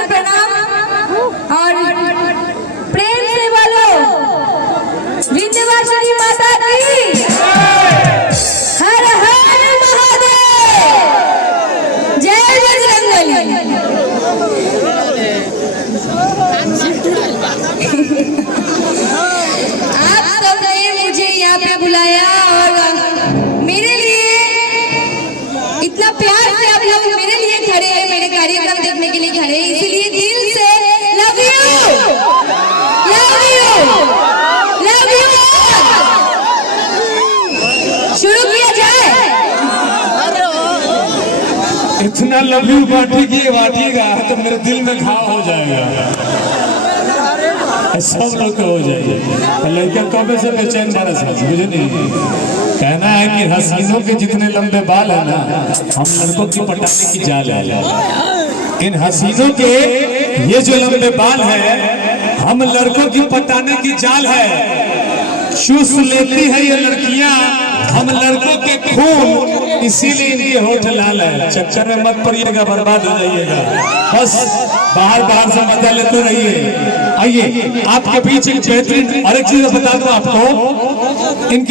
सादर प्रणाम और प्रेम से बोलो विंध्यवासिनी माता की हर हर महादेव, जय बजरंगबली। आप सबने मुझे यहाँ पे बुलाया और मेरे लिए इतना प्यार से आप लोग मेरे लिए खड़े हैं, मेरे कार्यक्रम देखने के लिए खड़े हैं, इसलिए दिल से love you, love you, love you. शुरू किया जाए। इतना लव यू बांटिएगा तो मेरे दिल में घाव हो जाएगा, सब लोग हो जाएगा। लड़का कब से बेचैन बारह साल, मुझे नहीं कहना है कि हसीनों के जितने लंबे बाल है ना, हम लड़कों की पटाने की जाल है। इन हसीनों के ये जो लंबे बाल है, हम लड़कों की पटाने की जाल है। चूस लेती है ये लड़कियां हम लड़कों के खून, इसीलिए इनके होठ लाल है। चक्कर में मत पड़िएगा, बर्बाद हो जाइएगा। बस बाहर से मजा लेते रहिए। आइए आपके बीच एक बेहतरीन और एक चीज बता दूं आपको, इनकी